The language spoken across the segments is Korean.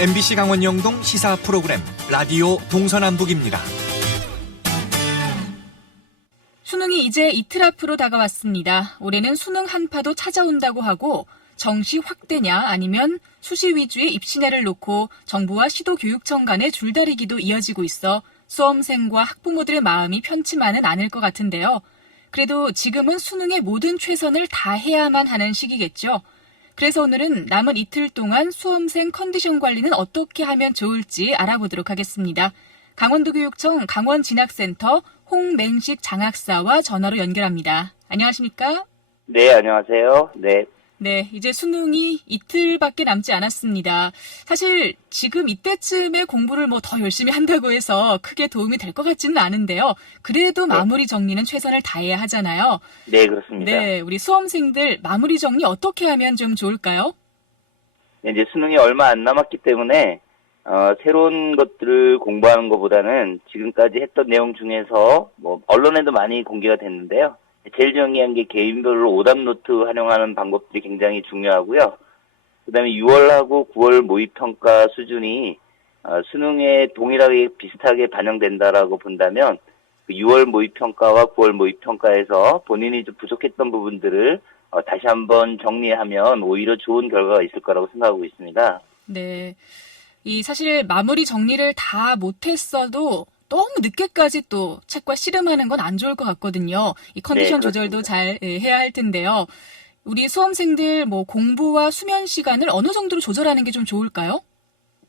MBC 강원 영동 시사 프로그램 라디오 동서남북입니다. 수능이 이제 이틀 앞으로 다가왔습니다. 올해는 수능 한파도 찾아온다고 하고 정시 확대냐 아니면 수시 위주의 입시냐를 놓고 정부와 시도교육청 간의 줄다리기도 이어지고 있어 수험생과 학부모들의 마음이 편치만은 않을 것 같은데요. 그래도 지금은 수능의 모든 최선을 다해야만 하는 시기겠죠. 그래서 오늘은 남은 이틀 동안 수험생 컨디션 관리는 어떻게 하면 좋을지 알아보도록 하겠습니다. 강원도교육청 강원진학센터 홍맹식 장학사와 전화로 연결합니다. 안녕하십니까? 네, 안녕하세요. 네, 이제 수능이 이틀밖에 남지 않았습니다. 사실 지금 이때쯤에 공부를 더 열심히 한다고 해서 크게 도움이 될 것 같지는 않은데요. 그래도 마무리 정리는 최선을 다해야 하잖아요. 네, 그렇습니다. 네, 우리 수험생들 마무리 정리 어떻게 하면 좀 좋을까요? 네, 이제 수능이 얼마 안 남았기 때문에 새로운 것들을 공부하는 것보다는 지금까지 했던 내용 중에서 언론에도 많이 공개가 됐는데요. 제일 중요한 게 개인별로 오답노트 활용하는 방법들이 굉장히 중요하고요. 그다음에 6월하고 9월 모의평가 수준이 수능에 동일하게 비슷하게 반영된다라고 본다면 6월 모의평가와 9월 모의평가에서 본인이 좀 부족했던 부분들을 다시 한번 정리하면 오히려 좋은 결과가 있을 거라고 생각하고 있습니다. 네, 사실 마무리 정리를 다 못했어도 너무 늦게까지 또 책과 씨름하는 건 안 좋을 것 같거든요. 이 컨디션 조절도 잘 해야 할 텐데요. 우리 수험생들 공부와 수면 시간을 어느 정도로 조절하는 게 좀 좋을까요?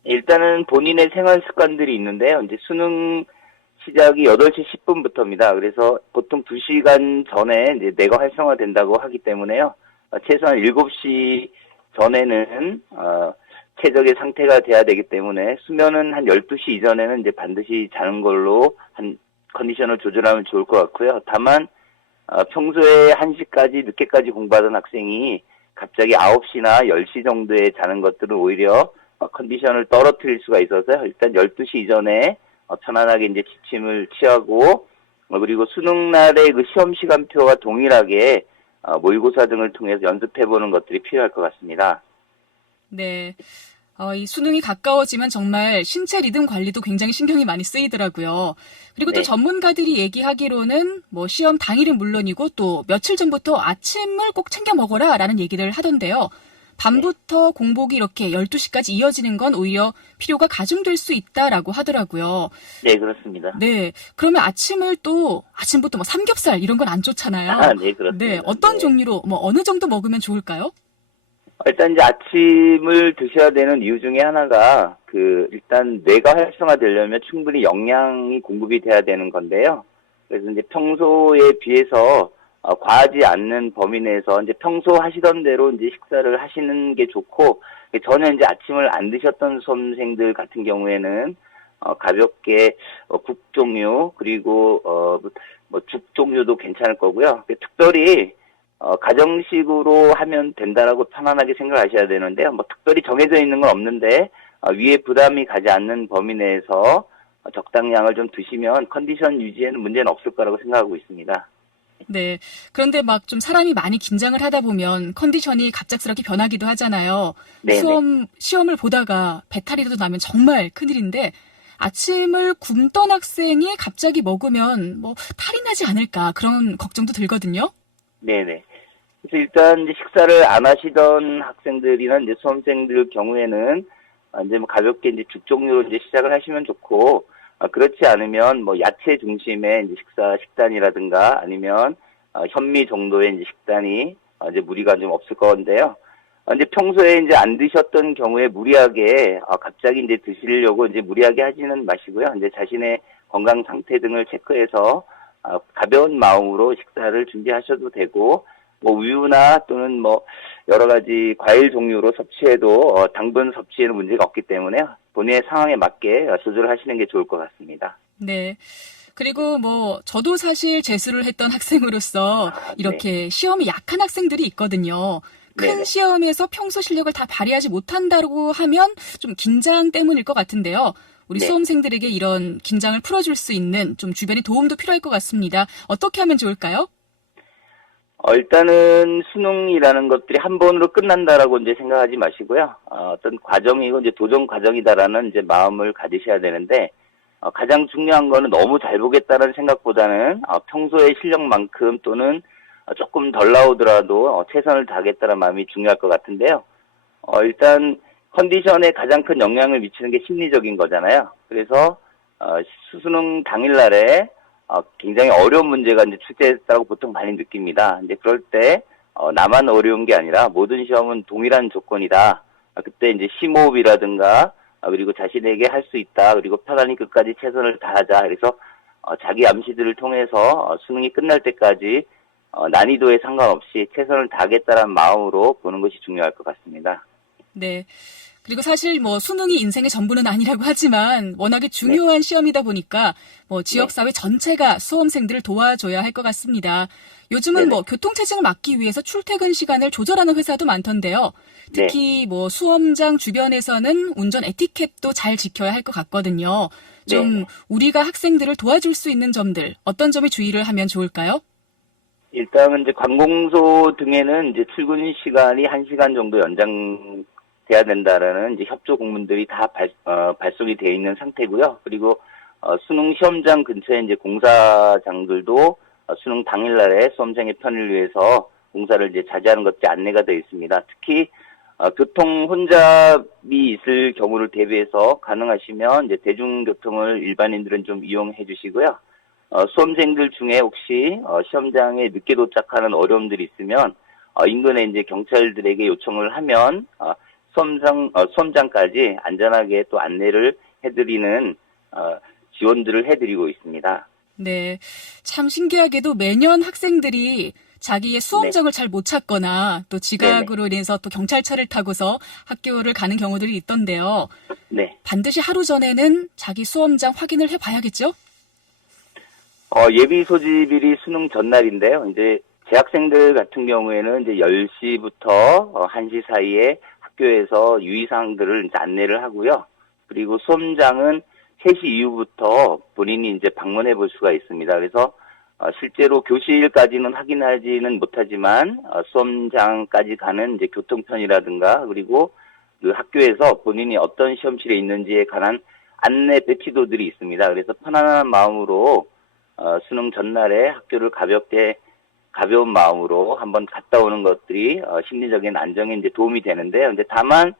일단은 본인의 생활 습관들이 있는데요. 이제 수능 시작이 8시 10분부터입니다. 그래서 보통 2시간 전에 이제 뇌가 활성화된다고 하기 때문에요. 최소한 7시 전에는 최적의 상태가 돼야 되기 때문에 수면은 한 12시 이전에는 이제 반드시 자는 걸로 한 컨디션을 조절하면 좋을 것 같고요. 다만 평소에 1시까지 늦게까지 공부하던 학생이 갑자기 9시나 10시 정도에 자는 것들은 오히려 컨디션을 떨어뜨릴 수가 있어서요. 일단 12시 이전에 편안하게 이제 지침을 취하고 그리고 수능 날의 그 시험 시간표와 동일하게 모의고사 등을 통해서 연습해보는 것들이 필요할 것 같습니다. 네. 이 수능이 가까워지면 정말 신체 리듬 관리도 굉장히 신경이 많이 쓰이더라고요. 그리고 또 전문가들이 얘기하기로는 시험 당일은 물론이고 또 며칠 전부터 아침을 꼭 챙겨 먹어라라는 얘기를 하던데요. 밤부터 공복이 이렇게 12시까지 이어지는 건 오히려 피로가 가중될 수 있다라고 하더라고요. 네, 그렇습니다. 네. 그러면 아침부터 삼겹살 이런 건 안 좋잖아요. 네, 그렇습니다. 네. 어떤 종류로 어느 정도 먹으면 좋을까요? 일단 이제 아침을 드셔야 되는 이유 중에 하나가 일단 뇌가 활성화되려면 충분히 영양이 공급이 돼야 되는 건데요. 그래서 이제 평소에 비해서 과하지 않는 범위 내에서 이제 평소 하시던 대로 이제 식사를 하시는 게 좋고, 전혀 이제 아침을 안 드셨던 수험생들 같은 경우에는 가볍게 국 종류 그리고 죽 종류도 괜찮을 거고요. 특별히 가정식으로 하면 된다라고 편안하게 생각하셔야 되는데요. 특별히 정해져 있는 건 없는데 위에 부담이 가지 않는 범위 내에서 적당량을 좀 드시면 컨디션 유지에는 문제는 없을 거라고 생각하고 있습니다. 네. 그런데 좀 사람이 많이 긴장을 하다 보면 컨디션이 갑작스럽게 변하기도 하잖아요. 시험을 보다가 배탈이라도 나면 정말 큰일인데 아침을 굶던 학생이 갑자기 먹으면 탈이 나지 않을까 그런 걱정도 들거든요. 네네. 그래서 일단 이제 식사를 안 하시던 학생들이나 이제 수험생들 경우에는 이제 가볍게 이제 죽 종류로 이제 시작을 하시면 좋고, 그렇지 않으면 야채 중심의 이제 식단이라든가 아니면 현미 정도의 이제 식단이 이제 무리가 좀 없을 건데요. 이제 평소에 이제 안 드셨던 경우에 무리하게 갑자기 이제 드시려고 이제 무리하게 하지는 마시고요. 이제 자신의 건강 상태 등을 체크해서 가벼운 마음으로 식사를 준비하셔도 되고, 우유나 또는 여러 가지 과일 종류로 섭취해도 당분 섭취에는 문제가 없기 때문에 본인의 상황에 맞게 조절을 하시는 게 좋을 것 같습니다. 네. 그리고 저도 사실 재수를 했던 학생으로서 이렇게 시험이 약한 학생들이 있거든요. 큰 시험에서 평소 실력을 다 발휘하지 못한다고 하면 좀 긴장 때문일 것 같은데요. 우리 수험생들에게 이런 긴장을 풀어줄 수 있는 좀 주변의 도움도 필요할 것 같습니다. 어떻게 하면 좋을까요? 일단은 수능이라는 것들이 한 번으로 끝난다라고 이제 생각하지 마시고요. 어떤 과정이고 이제 도전 과정이다라는 이제 마음을 가지셔야 되는데, 가장 중요한 거는 너무 잘 보겠다는 생각보다는 평소의 실력만큼 또는 조금 덜 나오더라도 최선을 다하겠다는 마음이 중요할 것 같은데요. 일단 컨디션에 가장 큰 영향을 미치는 게 심리적인 거잖아요. 그래서 수능 당일날에 굉장히 어려운 문제가 이제 출제했다고 보통 많이 느낍니다. 이제 그럴 때 나만 어려운 게 아니라 모든 시험은 동일한 조건이다. 그때 이제 심호흡이라든가 그리고 자신에게 할 수 있다. 그리고 편안히 끝까지 최선을 다하자. 그래서 자기 암시들을 통해서 수능이 끝날 때까지 난이도에 상관없이 최선을 다하겠다는 마음으로 보는 것이 중요할 것 같습니다. 네. 그리고 사실 뭐 수능이 인생의 전부는 아니라고 하지만 워낙에 중요한 시험이다 보니까 뭐 지역사회 전체가 수험생들을 도와줘야 할 것 같습니다. 요즘은 뭐 교통체증을 막기 위해서 출퇴근 시간을 조절하는 회사도 많던데요. 특히 뭐 수험장 주변에서는 운전 에티켓도 잘 지켜야 할 것 같거든요. 좀 우리가 학생들을 도와줄 수 있는 점들, 어떤 점에 주의를 하면 좋을까요? 일단은 이제 관공서 등에는 이제 출근 시간이 1시간 정도 연장돼야 된다라는 이제 협조 공문들이 다 발송이 되어 있는 상태고요. 그리고 수능 시험장 근처에 이제 공사장들도 수능 당일날에 수험생의 편을 위해서 공사를 이제 자제하는 것들이 안내가 되어 있습니다. 특히 교통 혼잡이 있을 경우를 대비해서 가능하시면 이제 대중교통을 일반인들은 좀 이용해 주시고요. 수험생들 중에 혹시 시험장에 늦게 도착하는 어려움들이 있으면 인근에 이제 경찰들에게 요청을 하면 수험장까지 안전하게 또 안내를 해드리는 지원들을 해드리고 있습니다. 네, 참 신기하게도 매년 학생들이 자기의 수험장을 잘 못 찾거나 또 지각으로 인해서 또 경찰차를 타고서 학교를 가는 경우들이 있던데요. 네. 반드시 하루 전에는 자기 수험장 확인을 해봐야겠죠? 예비 소집일이 수능 전날인데요. 이제 재학생들 같은 경우에는 이제 10시부터 1시 사이에 학교에서 유의사항들을 이제 안내를 하고요. 그리고 수험장은 3시 이후부터 본인이 이제 방문해 볼 수가 있습니다. 그래서 실제로 교실까지는 확인하지는 못하지만 수험장까지 가는 이제 교통편이라든가 그리고 그 학교에서 본인이 어떤 시험실에 있는지에 관한 안내 배치도들이 있습니다. 그래서 편안한 마음으로 수능 전날에 학교를 가벼운 마음으로 한번 갔다 오는 것들이 심리적인 안정에 이제 도움이 되는데요. 이제 다만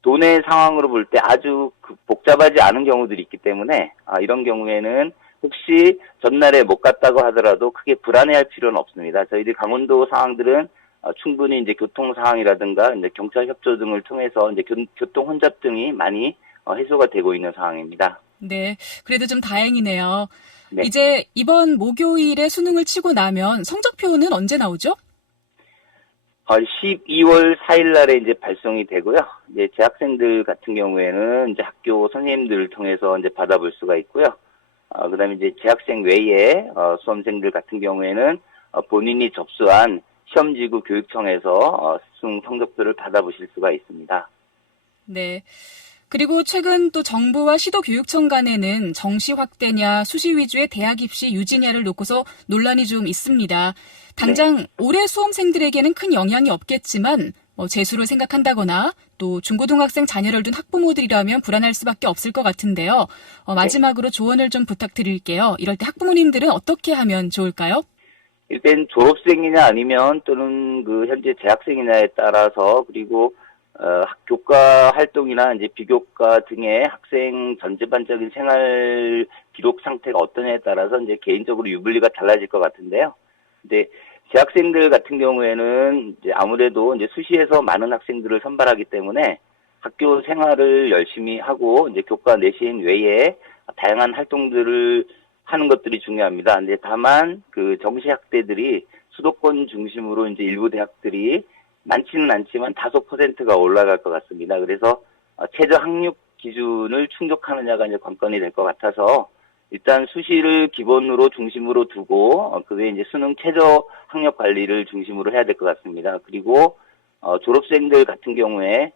돈의 상황으로 볼 때 아주 복잡하지 않은 경우들이 있기 때문에 이런 경우에는 혹시 전날에 못 갔다고 하더라도 크게 불안해할 필요는 없습니다. 저희들 강원도 상황들은 충분히 이제 교통 상황이라든가 이제 경찰 협조 등을 통해서 이제 교통 혼잡 등이 많이 해소가 되고 있는 상황입니다. 네, 그래도 좀 다행이네요. 네. 이제 이번 목요일에 수능을 치고 나면 성적표는 언제 나오죠? 12월 4일 날에 이제 발송이 되고요. 이제 재학생들 같은 경우에는 이제 학교 선생님들을 통해서 이제 받아볼 수가 있고요. 그다음에 이제 재학생 외에 수험생들 같은 경우에는 본인이 접수한 시험지구 교육청에서 수능 성적표를 받아보실 수가 있습니다. 네. 그리고 최근 또 정부와 시도교육청 간에는 정시 확대냐 수시 위주의 대학 입시 유지냐를 놓고서 논란이 좀 있습니다. 당장 올해 수험생들에게는 큰 영향이 없겠지만 재수를 생각한다거나 또 중고등학생 자녀를 둔 학부모들이라면 불안할 수밖에 없을 것 같은데요. 마지막으로 조언을 좀 부탁드릴게요. 이럴 때 학부모님들은 어떻게 하면 좋을까요? 일단 졸업생이냐 아니면 또는 그 현재 재학생이냐에 따라서 그리고 교과 활동이나 이제 비교과 등의 학생 전체반적인 생활 기록 상태가 어떠냐에 따라서 이제 개인적으로 유불리가 달라질 것 같은데요. 근데 재학생들 같은 경우에는 이제 아무래도 이제 수시에서 많은 학생들을 선발하기 때문에 학교 생활을 열심히 하고 이제 교과 내신 외에 다양한 활동들을 하는 것들이 중요합니다. 근데 다만 그 정시 학대들이 수도권 중심으로 이제 일부 대학들이 많지는 않지만 다소 %가 올라갈 것 같습니다. 그래서 최저 학력 기준을 충족하느냐가 이제 관건이 될 것 같아서 일단 수시를 기본으로 중심으로 두고 그 외에 이제 수능 최저 학력 관리를 중심으로 해야 될 것 같습니다. 그리고 졸업생들 같은 경우에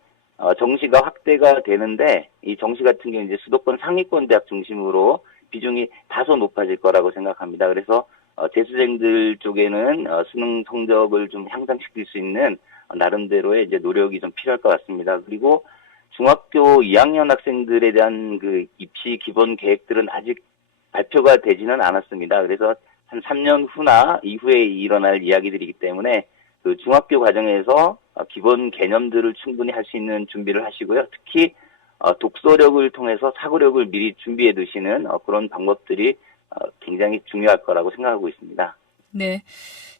정시가 확대가 되는데 이 정시 같은 경우 이제 수도권 상위권 대학 중심으로 비중이 다소 높아질 거라고 생각합니다. 그래서 재수생들 쪽에는 수능 성적을 좀 향상시킬 수 있는 나름대로의 이제 노력이 좀 필요할 것 같습니다. 그리고 중학교 2학년 학생들에 대한 그 입시 기본 계획들은 아직 발표가 되지는 않았습니다. 그래서 한 3년 후나 이후에 일어날 이야기들이기 때문에 그 중학교 과정에서 기본 개념들을 충분히 할 수 있는 준비를 하시고요. 특히 독서력을 통해서 사고력을 미리 준비해 두시는 그런 방법들이 굉장히 중요할 거라고 생각하고 있습니다. 네.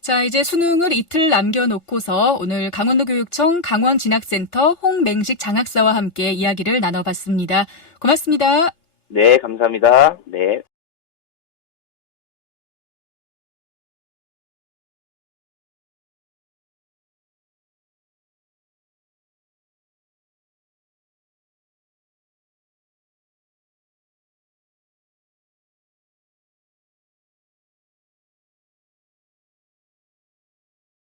자, 이제 수능을 이틀 남겨놓고서 오늘 강원도교육청 강원진학센터 홍맹식 장학사와 함께 이야기를 나눠봤습니다. 고맙습니다. 네, 감사합니다. 네.